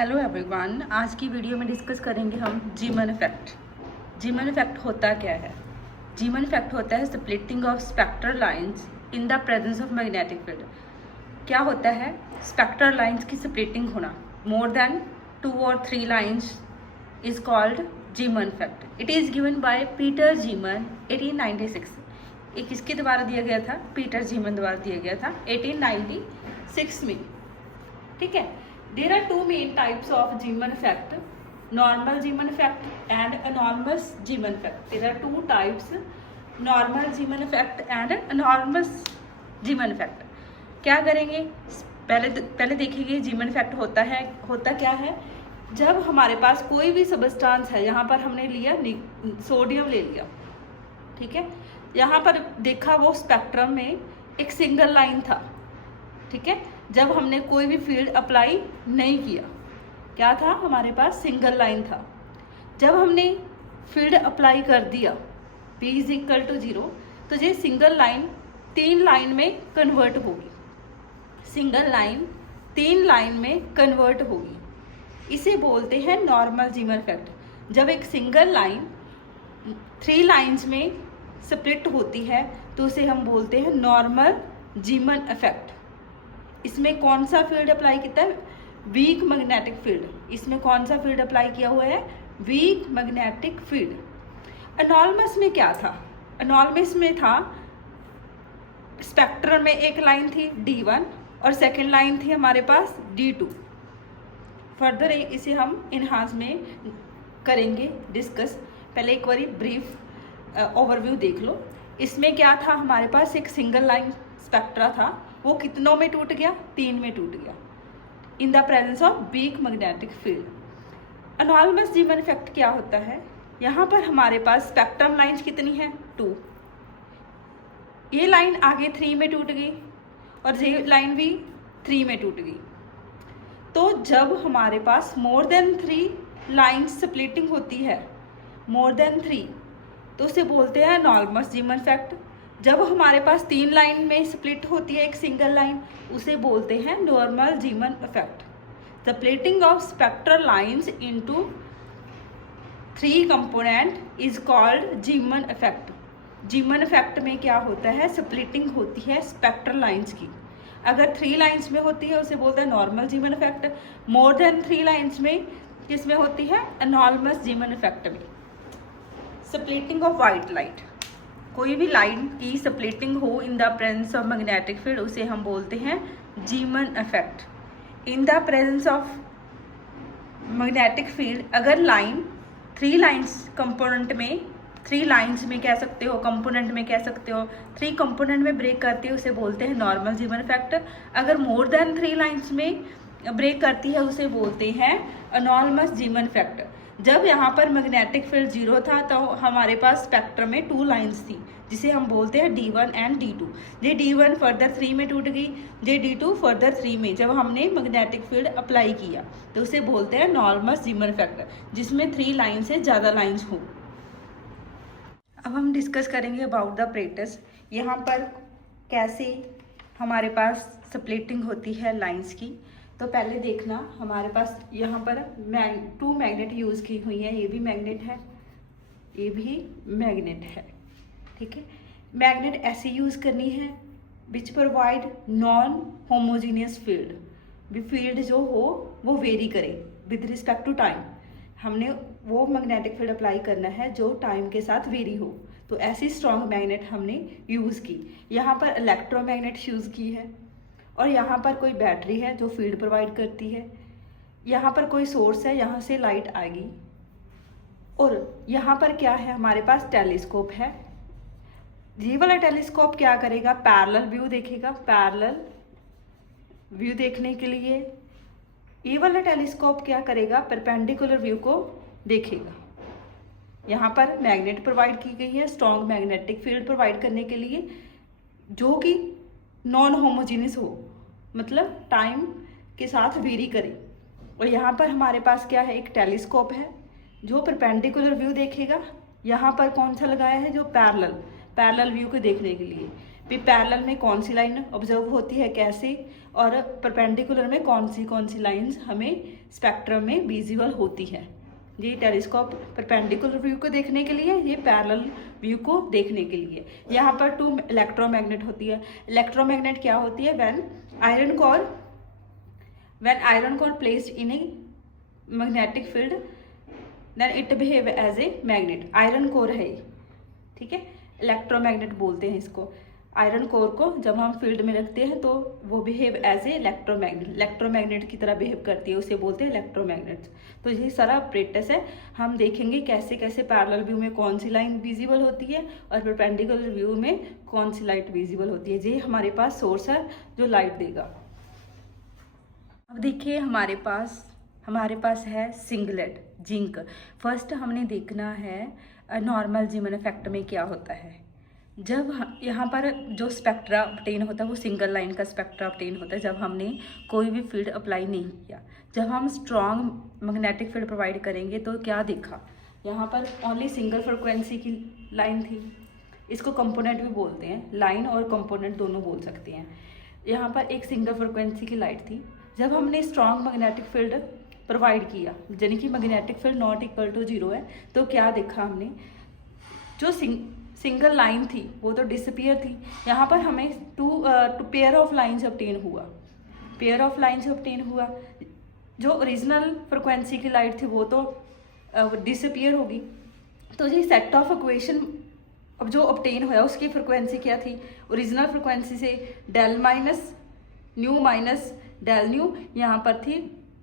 Hello everyone, आज की video में डिस्कस करेंगे हम जीमन इफेक्ट। जीमन इफेक्ट होता क्या है? जीमन इफेक्ट होता है splitting of spectral lines in the presence of magnetic field. क्या होता है? स्पेक्ट्रल लाइंस की स्प्लिटिंग होना, मोर देन 2 और 3 lines is called जीमन effect. It is given by Peter जीमन 1896। ये किसके द्वारा दिया गया था? पीटर जीमन द्वारा दिया गया था 1896 में। ठीक है। There are two main types of Zeeman effect: normal Zeeman effect and anomalous Zeeman effect. There are two types: normal Zeeman effect and anomalous Zeeman effect. क्या करेंगे? पहले देखेंगे Zeeman effect होता क्या है। जब हमारे पास कोई भी सबस्टांस है, यहाँ पर हमने लिया सोडियम ले लिया, ठीक है। यहाँ पर देखा वो स्पेक्ट्रम में एक सिंगल लाइन था, ठीक है। जब हमने कोई भी फील्ड अप्लाई नहीं किया, क्या था? हमारे पास सिंगल लाइन था। जब हमने फील्ड अप्लाई कर दिया P इज इक्वल टू 0, तो ये सिंगल लाइन 3 लाइन में कन्वर्ट होगी। सिंगल लाइन 3 लाइन में कन्वर्ट होगी। इसे बोलते हैं नॉर्मल जीमन इफेक्ट। जब एक सिंगल लाइन 3 लाइन्स में स्प्लिट होती है तो उसे हम बोलते हैं नॉर्मल जीमन इफेक्ट। इसमें कौन सा फील्ड अप्लाई किया है? Week magnetic field. इसमें कौन सा फील्ड अप्लाई किया हुआ है? Week magnetic field. अनॉर्मस में क्या था? अनॉर्मस में था स्पेक्ट्रम में एक लाइन थी D1 और सेकंड लाइन थी हमारे पास D2। फर्दर इसे हम इनहांस में करेंगे डिस्कस। पहले एक बारी ब्रीफ ओवरव्यू देख लो। इसमें क्या था? हमारे पास एक सिंगल लाइन स्पेक्ट्रा था, वो कितनों में टूट गया? 3 में टूट गया, in the presence of weak magnetic field. Enormous Zeeman effect क्या होता है? यहाँ पर हमारे पास स्पेक्ट्रम लाइंस कितनी है? 2। ये लाइन आगे 3 में टूट गई और ये लाइन भी 3 में टूट गई। तो जब हमारे पास मोर देन 3 लाइन्स स्प्लिटिंग होती है, मोर देन 3, तो उसे बोलते हैं अनॉर्मस जीमन इफेक्ट। जब हमारे पास 3 लाइन में स्प्लिट होती है एक सिंगल लाइन, उसे बोलते हैं normal Zeeman effect. The splitting of spectral lines into 3 component is called जीमन effect. जीमन effect में क्या होता है? स्प्लिटिंग होती है स्पेक्ट्रल लाइंस की। अगर 3 लाइंस में होती है उसे बोलते हैं normal Zeeman effect. More than 3 lines में किसमें होती है? अनॉर्मस जीमन इफेक्ट में। स्प्लिटिंग ऑफ वाइट लाइट, कोई भी लाइन की स्प्लिटिंग हो इन the presence of magnetic field, उसे हम बोलते हैं जीमन effect. In the presence of magnetic field अगर लाइन 3 लाइंस कंपोनेंट में, 3 लाइंस में कह सकते हो, कंपोनेंट में कह सकते हो, 3 कंपोनेंट में ब्रेक करती है उसे बोलते हैं नॉर्मल जीमन इफेक्ट। अगर मोर देन 3 लाइंस में ब्रेक करती है उसे बोलते हैं अनॉर्मस जीमन इफेक्ट। जब यहाँ पर मैग्नेटिक फील्ड 0 था तो हमारे पास स्पेक्ट्रम में 2 लाइंस थी, जिसे हम बोलते हैं D1 एंड D2। ये D1 फर्दर 3 में टूट गई, ये D2 फर्दर 3 में। जब हमने मैग्नेटिक फील्ड अप्लाई किया तो उसे बोलते हैं नॉर्मस जीमन इफेक्ट, जिसमें 3 लाइन से ज़्यादा लाइंस हो। अब हम डिस्कस करेंगे अबाउट द प्रेटस। यहाँ पर कैसे हमारे पास स्प्लिटिंग होती है लाइंस की। तो पहले देखना, हमारे पास यहाँ पर 2 मैग्नेट यूज़ की हुई है। ये भी मैग्नेट है, ये भी मैग्नेट है, ठीक है। मैग्नेट ऐसे यूज़ करनी है which provide non homogeneous field, भी फील्ड जो हो वो वेरी करे विद रिस्पेक्ट टू टाइम। हमने वो मैग्नेटिक फील्ड अप्लाई करना है जो टाइम के साथ वेरी हो, तो ऐसी स्ट्रॉन्ग मैग्नेट हमने यूज़ की। यहाँ पर इलेक्ट्रोमैग्नेट यूज़ की है, और यहाँ पर कोई बैटरी है जो फील्ड प्रोवाइड करती है। यहाँ पर कोई सोर्स है, यहाँ से लाइट आएगी। और यहाँ पर क्या है? हमारे पास टेलीस्कोप है। ये वाला टेलीस्कोप क्या करेगा? पैरेलल व्यू देखेगा। पैरेलल व्यू देखने के लिए ये वाला टेलीस्कोप क्या करेगा? परपेंडिकुलर व्यू को देखेगा। यहाँ पर मैग्नेट प्रोवाइड की गई है स्ट्रॉन्ग मैग्नेटिक फील्ड प्रोवाइड करने के लिए, जो कि नॉन होमोजीनियस हो, मतलब टाइम के साथ वेरी करे। और यहाँ पर हमारे पास क्या है? एक टेलीस्कोप है जो परपेंडिकुलर व्यू देखेगा। यहाँ पर कौन सा लगाया है? जो पैरेलल व्यू को देखने के लिए। भी पैरेलल में कौन सी लाइन ऑब्जर्व होती है कैसे, और परपेंडिकुलर में कौन सी लाइंस हमें स्पेक्ट्रम में विजिबल होती है। ये टेलीस्कोप परपेंडिकुलर व्यू को देखने के लिए, ये पैरेलल व्यू को देखने के लिए। यहाँ पर 2 इलेक्ट्रोमैग्नेट होती है। इलेक्ट्रोमैग्नेट क्या होती है? When iron core placed in a magnetic field then it behave as a magnet. Iron core है, ठीक है, इलेक्ट्रोमैग्नेट बोलते हैं इसको। आयरन कोर को जब हम फील्ड में रखते हैं तो वो बिहेव एज ए इलेक्ट्रोमैग्नेट की तरह बिहेव करती है, उसे बोलते हैं इलेक्ट्रोमैग्नेट्स। तो ये सारा अपरेटस है। हम देखेंगे कैसे कैसे पैरेलल व्यू में कौन सी लाइन विजिबल होती है और परपेंडिकुलर व्यू में कौन सी लाइट विजिबल होती है। ये हमारे पास सोर्स है जो लाइट देगा। अब देखिए हमारे पास है सिंगलेट जिंक। फर्स्ट हमने देखना है नॉर्मल जीमन इफेक्ट में क्या होता है। जब यहाँ पर जो स्पेक्ट्रा ऑब्टेन होता है वो सिंगल लाइन का स्पेक्ट्रा ऑब्टेन होता है जब हमने कोई भी फील्ड अप्लाई नहीं किया। जब हम स्ट्रॉन्ग मैग्नेटिक फील्ड प्रोवाइड करेंगे तो क्या देखा, यहाँ पर ओनली सिंगल फ्रिक्वेंसी की लाइन थी। इसको कंपोनेंट भी बोलते हैं, लाइन और कंपोनेंट दोनों बोल सकते हैं। यहाँ पर एक सिंगल फ्रिक्वेंसी की लाइट थी। जब हमने स्ट्रॉन्ग मैग्नेटिक फील्ड प्रोवाइड किया, यानी कि magnetic field not equal to 0 है, तो क्या देखा हमने, जो सिंगल लाइन थी वो तो डिसअपियर थी। यहाँ पर हमें two pair of lines obtain हुआ। जो ओरिजिनल फ्रिक्वेंसी की लाइट थी वो तो डिसअपियर होगी। तो ये सेट ऑफ इक्वेशन अब जो ऑब्टेन हुआ उसकी फ्रिक्वेंसी क्या थी, ओरिजिनल फ्रिक्वेंसी से डेल माइनस डेल न्यू, यहाँ पर थी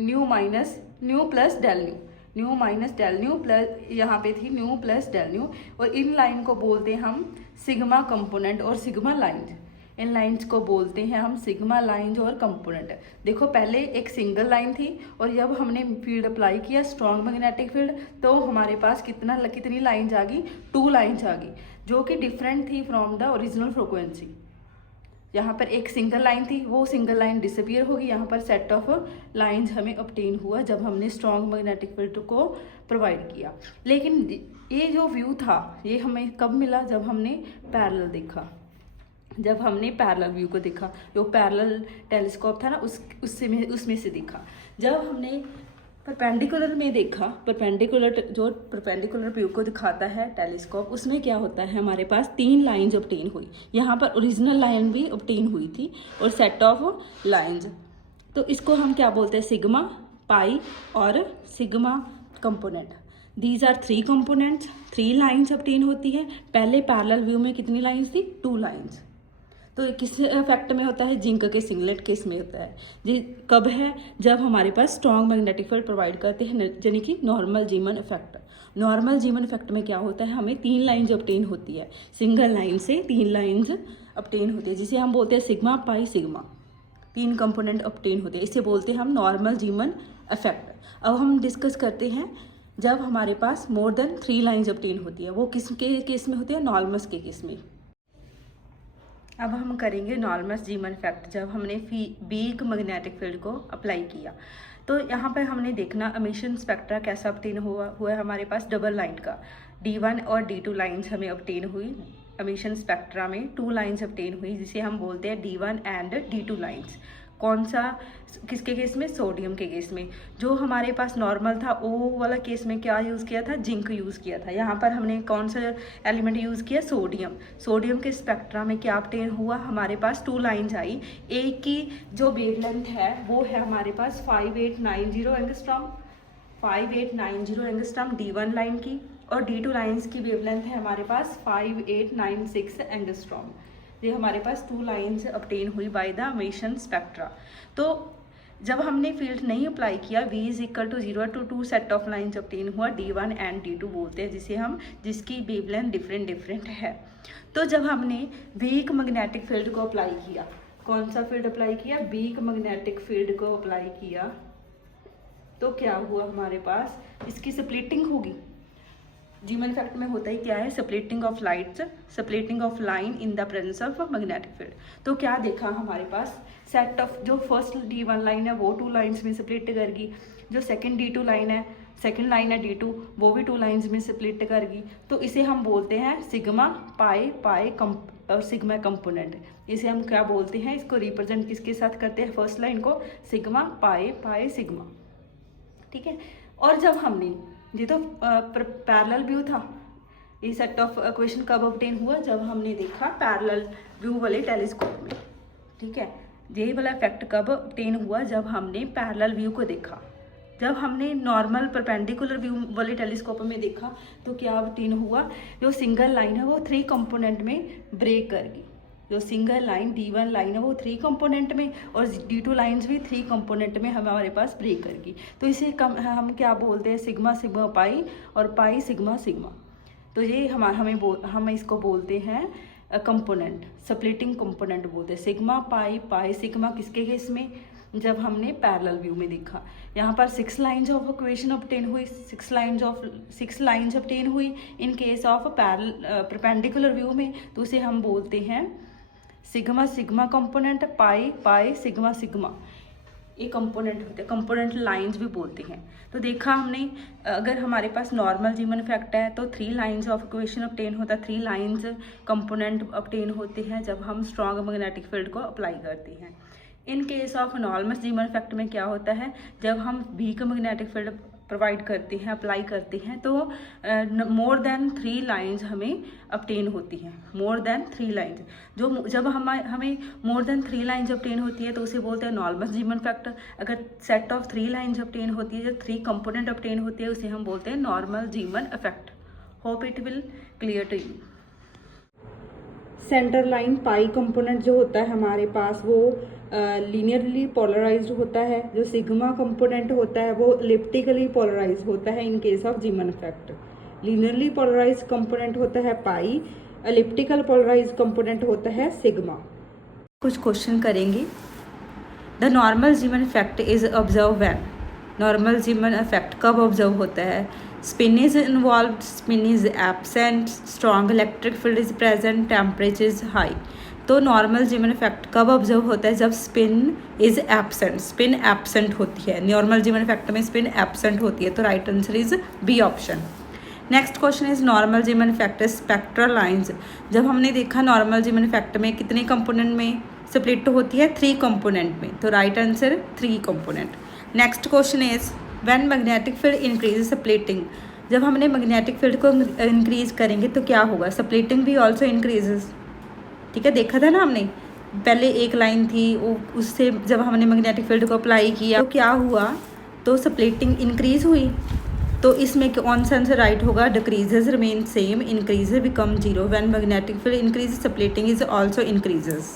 nu plus del nu plus, यहाँ पे थी न्यू प्लस डेल न्यू। और इन लाइन को बोलते हैं हम सिग्मा कंपोनेंट और सिग्मा लाइन्स। इन लाइन्स को बोलते हैं हम सिग्मा लाइन्स और कंपोनेंट। देखो पहले एक सिंगल लाइन थी और जब हमने फील्ड अप्लाई किया स्ट्रॉन्ग मैग्नेटिक फील्ड तो हमारे पास कितनी लाइन्स आ गई, 2 लाइन्स आ गई जो कि डिफरेंट थी फ्रॉम द ओरिजिनल फ्रिक्वेंसी। यहाँ पर एक सिंगल लाइन थी, वो सिंगल लाइन डिसअपियर होगी। यहाँ पर सेट ऑफ लाइंस हमें ऑब्टेन हुआ जब हमने स्ट्रॉन्ग मैग्नेटिक फील्ड को प्रोवाइड किया। लेकिन ये जो व्यू था ये हमें कब मिला, जब हमने पैरेलल देखा, जब हमने पैरेलल व्यू को देखा। जो पैरेलल टेलीस्कोप था ना उसमें से देखा। जब हमने परपेंडिकुलर में देखा, परपेंडिकुलर व्यू को दिखाता है टेलीस्कोप, उसमें क्या होता है, हमारे पास 3 लाइंस ऑब्टेन हुई। यहाँ पर ओरिजिनल लाइन भी ऑब्टेन हुई थी और सेट ऑफ लाइंस। तो इसको हम क्या बोलते हैं, सिग्मा, पाई और sigma component. These are 3 components, 3 lines obtain होती है। पहले पैरेलल व्यू में कितनी लाइंस थी, 2 लाइंस। तो किस इफेक्ट में होता है, जिंक के सिंगलेट केस में होता है। जी कब है, जब हमारे पास स्ट्रॉन्ग मैग्नेटिक फील्ड प्रोवाइड करते हैं, यानी कि normal Zeeman effect. Normal Zeeman effect में क्या होता है, हमें 3 लाइन्स ऑब्टेन होती है। सिंगल लाइन से 3 लाइन्स ऑब्टेन होती है जिसे हम बोलते हैं सिग्मा, पाई, सिग्मा। 3 कंपोनेंट ऑब्टेन होते हैं, इसे बोलते हैं हम नॉर्मल जीमन इफेक्ट। अब हम डिस्कस करते हैं जब हमारे पास मोर देन 3 लाइन्स ऑब्टेन होती है, वो किसके केस में होती है, नॉर्मस के केस में। अब हम करेंगे नॉर्मस जीमन इफेक्ट जब हमने वीक मैग्नेटिक फील्ड को अप्लाई किया। तो यहाँ पर हमने देखना एमिशन स्पेक्ट्रा कैसा ऑब्टेन हुआ है हमारे पास डबल लाइन का। D1 और D2 लाइंस हमें ऑब्टेन हुई एमिशन स्पेक्ट्रा में। 2 लाइंस ऑब्टेन हुई जिसे हम बोलते हैं D1 एंड D2 लाइंस। कौन सा, किसके केस में, सोडियम के केस में। जो हमारे पास नॉर्मल था ओ वाला केस में क्या यूज़ किया था, जिंक यूज़ किया था। यहाँ पर हमने कौन सा एलिमेंट यूज़ किया, सोडियम। सोडियम के स्पेक्ट्रा में क्या ऑब्टेन हुआ, हमारे पास 2 लाइन्स आई। एक की जो वेवलेंथ है वो है हमारे पास 5890 एंगस्ट्रॉम, 5890 एंगस्ट्रॉम D1 लाइन की, और D2 लाइन्स की वेवलेंथ है हमारे पास 5896 एंगस्ट्रॉम। ये हमारे पास 2 लाइन्स ऑब्टेन हुई बाय द एमिशन स्पेक्ट्रा। तो जब हमने फील्ड नहीं अप्लाई किया V is equal to 0 to 2 set of lines obtain हुआ, D1 एंड D2 बोलते हैं, जिसकी वेवलेंथ डिफरेंट है। तो जब हमने वीक मैग्नेटिक फील्ड को अप्लाई किया, कौन सा फील्ड अप्लाई किया, वीक मैग्नेटिक फील्ड को अप्लाई किया, तो क्या हुआ हमारे पास, इसकी स्प्लिटिंग होगी। जीमन इफेक्ट में होता ही क्या है, splitting of lights, splitting of line in the presence of magnetic field. तो क्या देखा हमारे पास, सेट ऑफ जो फर्स्ट D1 लाइन है वो 2 लाइन्स में स्प्लिट करेगी, जो सेकंड D2 लाइन है, सेकंड लाइन है D2 वो भी 2 लाइन्स में स्प्लिट करेगी। तो इसे हम बोलते हैं सिग्मा, पाई और सिग्मा कंपोनेंट। इसे हम क्या बोलते हैं, इसको रिप्रेजेंट किसके साथ करते हैं, फर्स्ट लाइन को सिग्मा पाई पाई सिग्मा, ठीक है। और जब हमने ये तो पैरेलल व्यू था, ये सेट ऑफ इक्वेशन कब ऑब्टेन हुआ, जब हमने देखा पैरेलल व्यू वाले टेलीस्कोप में, ठीक है। यही वाला इफेक्ट कब ऑब्टेन हुआ, जब हमने पैरेलल व्यू को देखा। जब हमने नॉर्मल परपेंडिकुलर व्यू वाले टेलीस्कोप में देखा तो क्या ऑब्टेन हुआ, जो सिंगल लाइन है वो 3 कंपोनेंट में ब्रेक करगी। जो सिंगल लाइन D1 लाइन है वो 3 कंपोनेंट में, और D2 लाइन्स भी 3 कंपोनेंट में हमारे पास ब्रेक करगी। तो इसे हम क्या बोलते हैं, सिग्मा सिग्मा पाई और पाई सिग्मा सिग्मा। तो ये हम इसको बोलते हैं कंपोनेंट, स्प्लिटिंग कंपोनेंट बोलते हैं। सिग्मा पाई पाई सिग्मा किसके केस में, जब हमने पैरेलल व्यू में देखा। यहाँ पर 6 लाइन्स ऑफ इक्वेशन ऑब्टेन हुई, 6 लाइन्स ऑब्टेन हुई इन केस ऑफ परपेंडिकुलर व्यू में, तो उसे हम बोलते हैं सिग्मा सिग्मा कंपोनेंट, पाई पाई सिग्मा सिग्मा, ये कंपोनेंट होते हैं, कंपोनेंट लाइंस भी बोलते हैं। तो देखा हमने, अगर हमारे पास नॉर्मल जीमन इफेक्ट है तो 3 लाइंस ऑफ इक्वेशन ऑब्टेन होता है, 3 लाइंस कंपोनेंट ऑब्टेन होते हैं जब हम स्ट्रॉन्ग मैग्नेटिक फील्ड को अप्लाई करते हैं। इन case of normal Zeeman effect में क्या होता है, जब हम वीक मैग्नेटिक फील्ड प्रोवाइड करते हैं, अप्लाई करते हैं, तो मोर देन 3 लाइंस हमें ऑब्टेन होती हैं। मोर देन 3 लाइंस, जो जब हमें मोर देन 3 लाइंस ऑब्टेन होती है तो उसे बोलते हैं नॉर्मल जीमन इफेक्ट। अगर सेट ऑफ 3 लाइंस ऑब्टेन होती है, जब 3 कंपोनेंट ऑब्टेन होती है, उसे हम बोलते हैं normal Zeeman effect. Hope it will clear to you. Centre line pi component जो होता है हमारे पास वो लीनियरली पोलराइज्ड होता है। जो सिग्मा कंपोनेंट होता है वो एलिप्टिकली पोलराइज्ड होता है in case of Zeeman effect. Linearly polarised component होता है पाई, एलिप्टिकल पोलराइज्ड कंपोनेंट होता है सिग्मा। कुछ क्वेश्चन करेंगे। The normal Zeeman effect is observe when, normal Zeeman effect कब ऑब्जर्व होता है, spin is involve, spin is absent, strong electric field is present, temperature is high. तो नॉर्मल जीमन इफेक्ट कब observe होता है, जब spin is absent, spin absent होती है। नॉर्मल जीमन इफेक्ट में स्पिन एब्सेंट होती है, तो right answer is B option. Next question is normal Zeeman effect spectral lines. जब हमने देखा नॉर्मल जीमन इफेक्ट में कितने कंपोनेंट में स्प्लिट होती है, 3 कंपोनेंट में, तो right answer 3 component. Next question is when magnetic field increase splitting. जब हमने मैग्नेटिक फील्ड को इंक्रीज करेंगे तो क्या होगा, स्प्लिटिंग भी ऑल्सो इंक्रीजेस, ठीक है। देखा था ना हमने, पहले एक लाइन थी, उससे जब हमने मैग्नेटिक फील्ड को अप्लाई किया तो क्या हुआ, तो स्प्लिटिंग इंक्रीज हुई। तो इसमें कौन सा आंसर राइट होगा, decreases remain same, increases become 0। When magnetic field increase splitting is also increases.